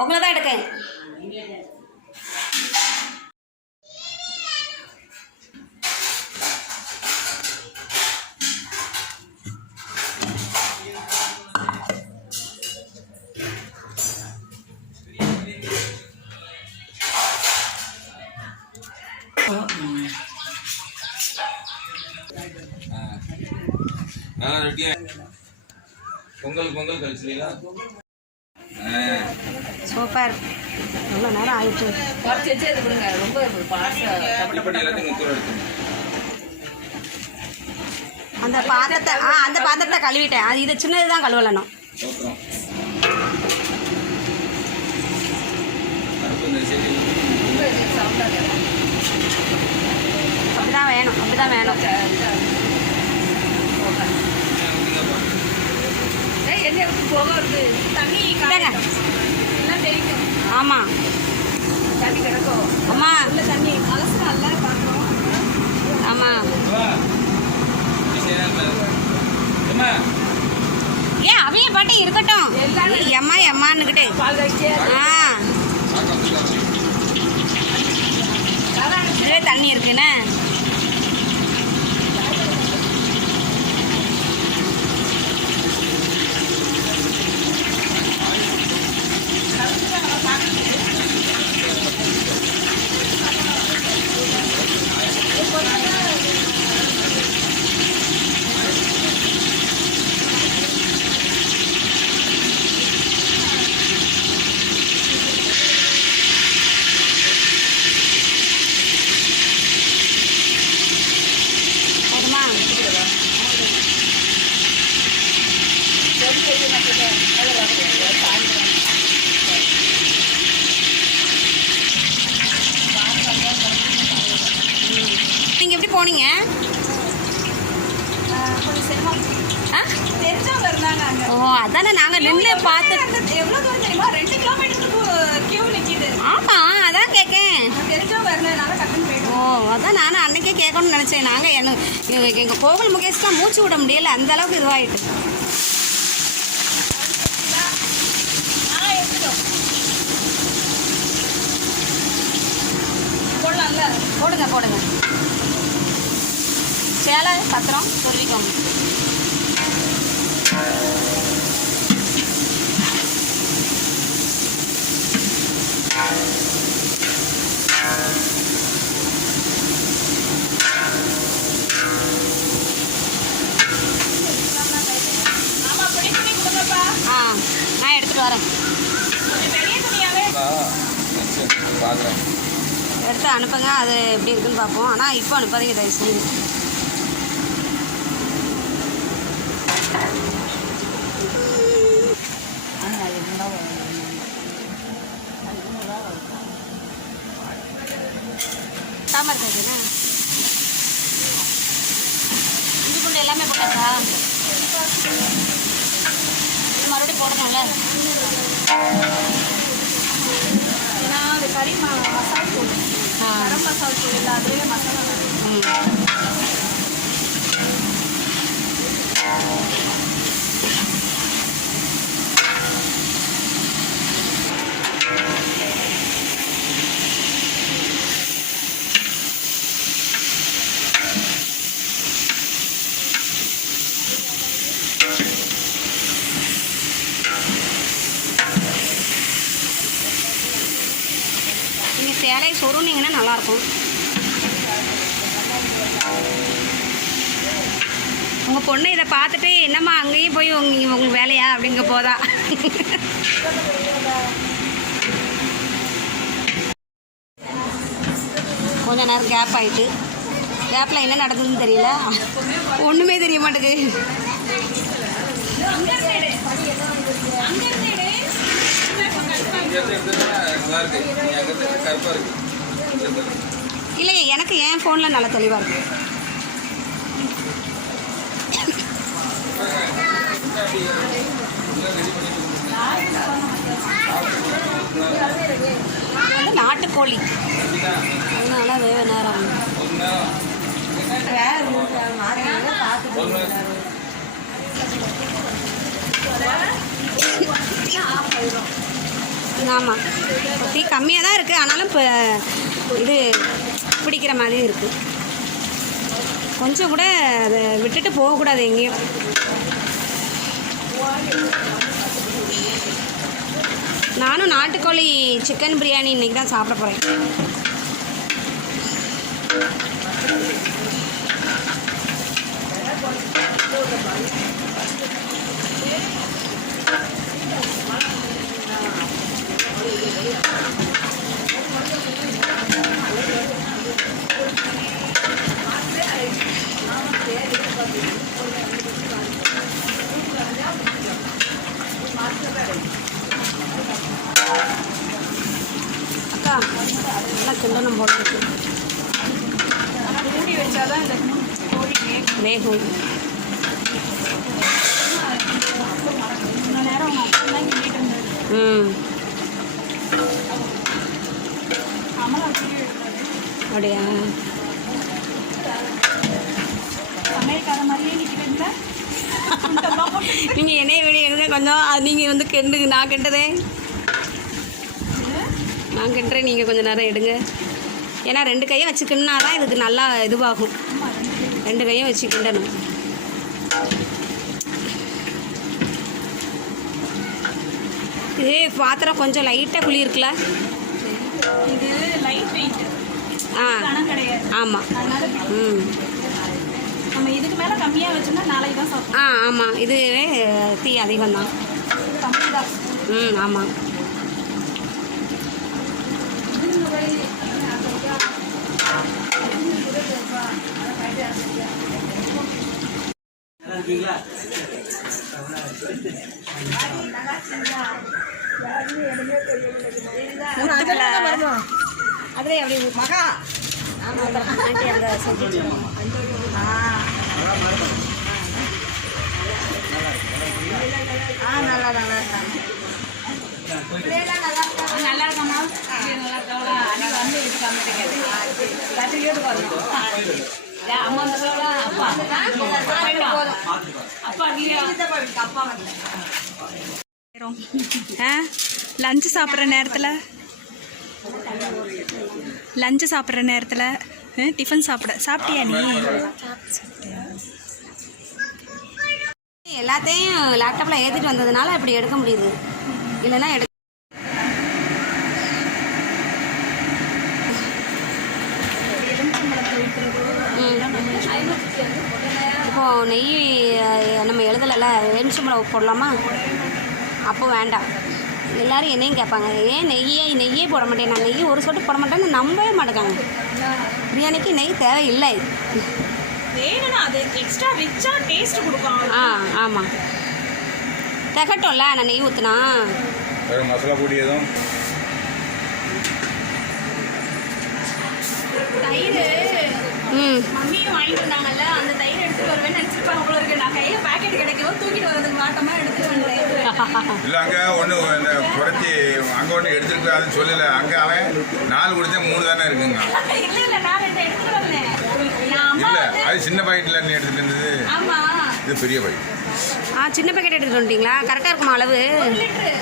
உங்களை தான் எடுக்கேன். பொங்கல் பொங்கல் கழிச்சுங்களா? சூப்பர். எவ்வளோ நேரம் ஆயிடுச்சு. அந்த பாத்திரத்தை கழுவிட்டேன். அது இது சின்னது தான் கழுவலணும். அப்படிதான் வேணும், அப்படிதான் வேணும். ஆமாம் தண்ணி கிடக்கும். அம்மா தண்ணி ஆமாம். ஏன் அவைய பாட்டு இருக்கட்டும். எம்மா எம்மான்னுக்கிட்டே இதுவே தண்ணி இருக்குண்ணே. நீங்க எப்படி போனீங்க? ஓ அதானே நாங்கள் நின்று பார்த்து. எவ்வளோ தூரம் தெரியுமா? 2 கிலோமீட்டருக்கு கியூ நிற்கிது. ஆமாம் அதான் கேட்கேன். தெரிஞ்சவங்க வரலனால கட்டணம் போயிடும். ஓ அதான் நானும் அன்னைக்கே கேட்கணும்னு நினச்சேன். நாங்கள் எங்கள் கோவில் முகேஷ் தான் மூச்சு விட முடியல, அந்த அளவுக்கு இதுவாகிட்டு. போடலாம்ல? போடுங்க போடுங்க. சேலை பத்திரம் சொல்லிக்கோங்க. நான் எடுத்துகிட்டு வரேன். எடுத்து அனுப்புங்க. அது எப்படி இருக்குன்னு பார்ப்போம். ஆனால் இப்போ அனுப்பாதீங்க தயவு செய்து. சாம்பார் காய்க்குண்ணா இஞ்சி பூண்டு எல்லாமே போட்டாச்சா? மறுபடியும் போடணும்ல. ஏன்னா அது கறி மசால் தூள், கரம் மசால் தூள் இல்லை, அதுவே மசாலா. நீங்கள் சேலையை சொருனீங்கன்னா நல்லாயிருக்கும். உங்கள் பொண்ணு இதை பார்த்துட்டு என்னம்மா அங்கேயும் போய் உங்கள் வேலையா அப்படிங்க போதா. கொஞ்ச நேரம் கேப் ஆகிட்டு, கேப்பில் என்ன நடந்ததுன்னு தெரியல, ஒன்றுமே தெரிய மாட்டேங்குது. இல்லையே எனக்கு என் ஃபோனில் நல்லா தெளிவாக இருக்கு. வந்து நாட்டுக்கோழி அதனால வேறு நேரம் வேறு பார்த்து ஆமாம், தீ கம்மியாக தான் இருக்குது. ஆனாலும் இப்போ இது பிடிக்கிற மாதிரி இருக்குது. கொஞ்சம் கூட அதை விட்டுட்டு போகக்கூடாது எங்கேயும். நானும் நாட்டுக்கோழி சிக்கன் பிரியாணி இன்றைக்கி தான் சாப்பிட போகிறேன். அக்கா நல்லா கிண்டனம் போட்டு மூடி வச்சாதான் இந்த கோழி வேகும். இவ்வளோ நேரம் அவங்க அப்பா தான் கிண்டிட்டு இருந்தாரு. அமலா வீடியோ எடுத்தாரு. அப்படியா? சமையல்கார மாதிரியே நிற்கிறீங்களா? நீங்கள் என்னைய வீடியோ எடுங்க கொஞ்சம். அது நீங்கள் வந்து கெண்டுங்க. நான் கெண்டதே நான் கெண்டுறேன். நீங்கள் கொஞ்சம் நேரம் எடுங்க. ஏன்னா 2 கையை வச்சுக்கின்னா தான் இதுக்கு நல்லா இதுவாகும். 2 கையும் வச்சு கிண்டணும். இது பாத்திரம் கொஞ்சம் லைட்டாக குழி இருக்குல்ல? இது லைட் வெயிட். ஆ கணம் கிடையாது. ஆமாம். அதனால நம்ம இதுக்கு மேலே கம்மியாக வச்சோம்னா நாளைக்கு தான் சாப்பிடும். ஆமாம். இதுவே தீ அதிகம் தான். கம்மி தான். ஆமாம். அதிலே அப்படி மகா ஆண்டி அங்கே செஞ்சு நல்லா நல்லா இருக்காங்க. நல்லா இருக்காமா? நல்லா இருக்காங்களா? அன்னைக்கு வந்து இருக்காம கத்திரிக்கோடு வரணும். அம்மா அப்பா அப்பா இல்லையா? அப்பா லஞ்சு சாப்பிட்ற நேரத்தில் டிஃபன் சாப்பிட்டியா நீ? எல்லாத்தையும் லேப்டாப்பில் ஏற்றிட்டு வந்ததுனால இப்படி எடுக்க முடியுது. இல்லைன்னா இப்போது நெய் நம்ம எழுதலைல எலுமிச்சம்பழம் போடலாமா? அப்போ வேண்டாம். எல்லோரும் என்னையும் கேட்பாங்க, ஏன் நெய்யே போட மாட்டேன். நான் நெய் ஒரு சொட்டு போட மாட்டேன்னு நம்பவே மாட்டேங்காங்க. பிரியாணிக்கு நெய் தேவையில்லை. ஆமாம். தகட்டும்ல நான் நெய் ஊற்றினா. மசாலா பொடி எதுவும் தயிர் மம்மியும் வாங்கிட்டு வந்தாங்கல்ல, அந்த தயிர் எடுத்துட்டு வருவேன்னு நினைச்சிருப்பாங்க போல இருக்கு. நான் கையில பாக்கெட் கிடைக்கும் தூக்கிட்டு வரதுக்கு மாட்டமா எடுத்துட்டு வந்தேன். இல்லை அங்கே ஒன்று குறைச்சி அங்கே ஒன்று எடுத்துருக்கு அதுன்னு சொல்லலை. அங்கே அவன் 4 குடிச்சா 3 தானே இருக்குங்க. இல்ல நான் 2 எடுத்துட்டு வந்தேன். இல்லை அது சின்ன பாக்கெட்டில் நீ எடுத்துட்டு இருந்தது. ஆமா இது பெரிய பாக்கெட். சின்ன பாக்கெட் எடுத்துட்டு வந்துட்டீங்களா? கரெக்டாக இருக்குமா அளவு? 1 லிட்டர்.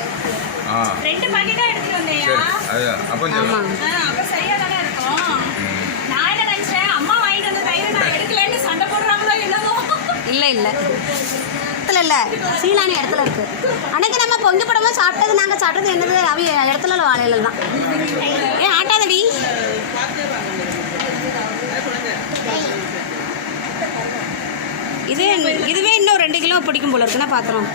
2 பாக்கெட்டா எடுத்துட்டு வந்தேன். சரி அது அப்போ சொல்லலாம். அப்ப சரியா தானே இருக்கும். நான் என்ன நினைச்சேன், அம்மா வாங்கிட்டு வந்த தயிரை நான் எடுக்கலன்னு சண்டை போடுறாங்களோ என்னமோ. இல்லை இல்லை சீலானி இடத்துல இருக்கு. அன்னைக்கு நம்ம பொங்கி படமா சாப்பிட்டது, நாங்கள் சாப்பிட்டது என்னது அவிய இடத்துல வாழையில தான். ஏன் ஆட்டாதடி? இதுவே இன்னும் 2 கிலோ பிடிக்கும் போல இருக்குன்னா பாத்திரம்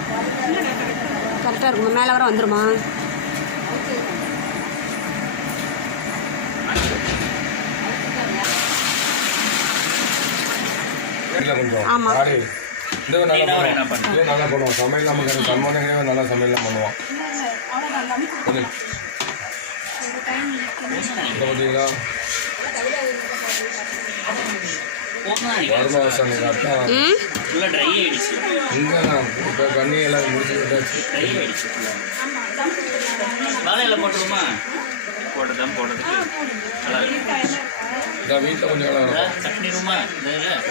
கரெக்டாக இருக்குமா? மேலே வர வந்துருமா? ஆமாம். நல்லா பண்ணுவோம். சமையல் நமக்கு சம்பந்தம் நல்லா சமையல்லாம் பண்ணுவோம். பார்த்தீங்களா வருமாசம் கரெக்டாக இங்கே தான் இப்போ கண்ணி எல்லாம் முடிச்சு விட்டாச்சு. இந்த வீட்டில் கொஞ்சம் இடம் இருக்கும்.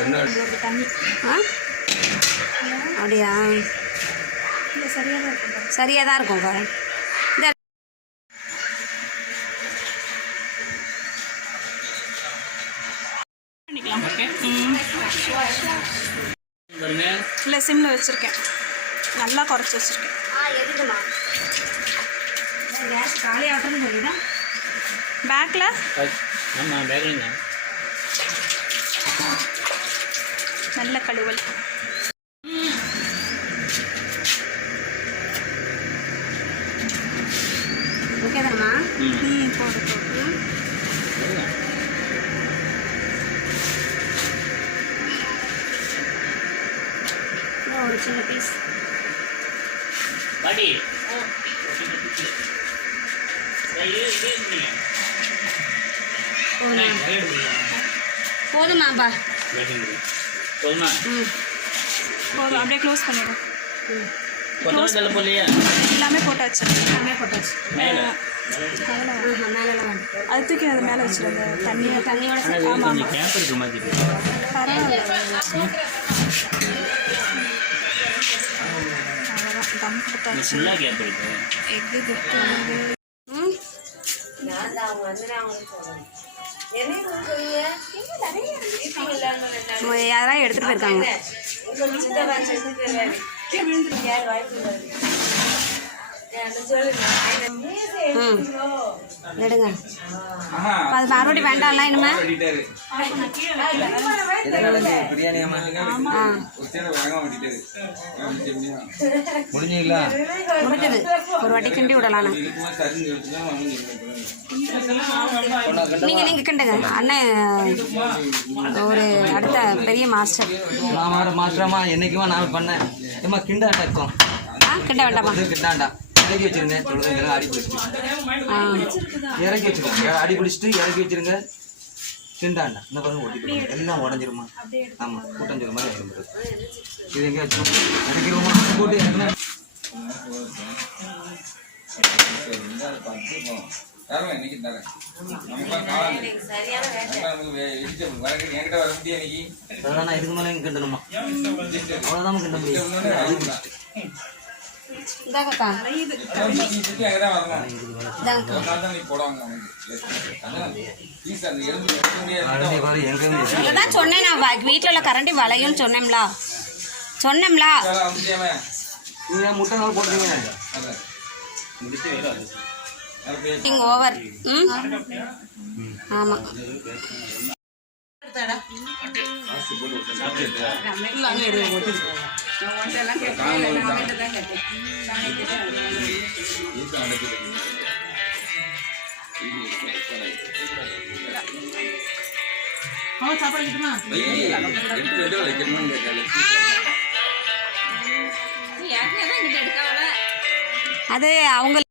என்ன அப்படியா? சரியாக தான் இருக்கும்க்கா. சிம்மில் வச்சுருக்கேன், நல்லா குறைச்சி வச்சுருக்கேன். எதுக்குமா கேஸ் காலி ஆகட்டும்னு சொல்லிதான் பேக்கில் ஆமாம் பேக்கிங்க. நல்ல கழுவல். ஓகே தானம்மா? போடு போடு. ஒரு சின்ன பீஸ் பாட்டி போதுமாப்பா? போதுமா? ம் போதும், அப்படியே க்ளோஸ் பண்ணிவிடும். கொத்தமல்லி தலை போடலையா? எல்லாமே போட்டாச்சு. எல்லாமே போட்டாச்சு. மேலே மேலே வேண்டாம். அது தூக்கி அது மேலே வச்சுருங்க. தண்ணியோட ஆனால் கொஞ்சம் கேப் இருக்கிற மாதிரி இருக்கு. பரவாயில்ல, அவ்வளோதான். தம் கொடுத்தாச்சு. ஃபுல்லாக கேப் இருக்கு. எக்கு குத்து ம் யாராவது எடுத்துகிட்டு போயிருக்காங்க. ம் எடுங்க. அது மறுபடியும் வேண்டாம்ல இனிமே. முடிஞ்சீங்களா? முடிஞ்சது. ஒரு வாட்டி கிண்டி விடலாம். நீங்கள் கிண்டுங்க. அண்ணன் ஒரு அடுத்த பெரிய மாஸ்டர். நான் வர மாத்திரமா என்னைக்குமா நான் பண்ணேன். ஏமா கிண்டாண்டா இருக்கும். கிண்ட வேண்டாமா? கிண்டாண்டா இறக்கி வச்சிருங்க. சொல்லுங்க, அடி பிடிச்சிட்டு இறக்கி வச்சிருங்க. அடி பிடிச்சிட்டு இறக்கி வச்சிருங்க. கிண்டாண்டா இந்த பாருங்க ஒட்டி எல்லாம் உடஞ்சிருமா? ஆமாம், கூட்டஞ்சிரு மாதிரி ஆகிடும். இது எங்கே வச்சு இறக்கிடுவோமா? போட்டு இறக்குனா அதெல்லாம் இதுக்கு மேலே எங்கே கிண்டணுமா? அவ்வளோதான் கிண்ட முடியும். இதாக்கா இதான் சொன்னேன். நான் வீட்டில் உள்ள கரண்டி வளையும் சொன்னேம்ல. நீங்கள் முட்டை நாள் போட்டுருங்க. ஓவர். ம் ஆமாம். அது அவங்க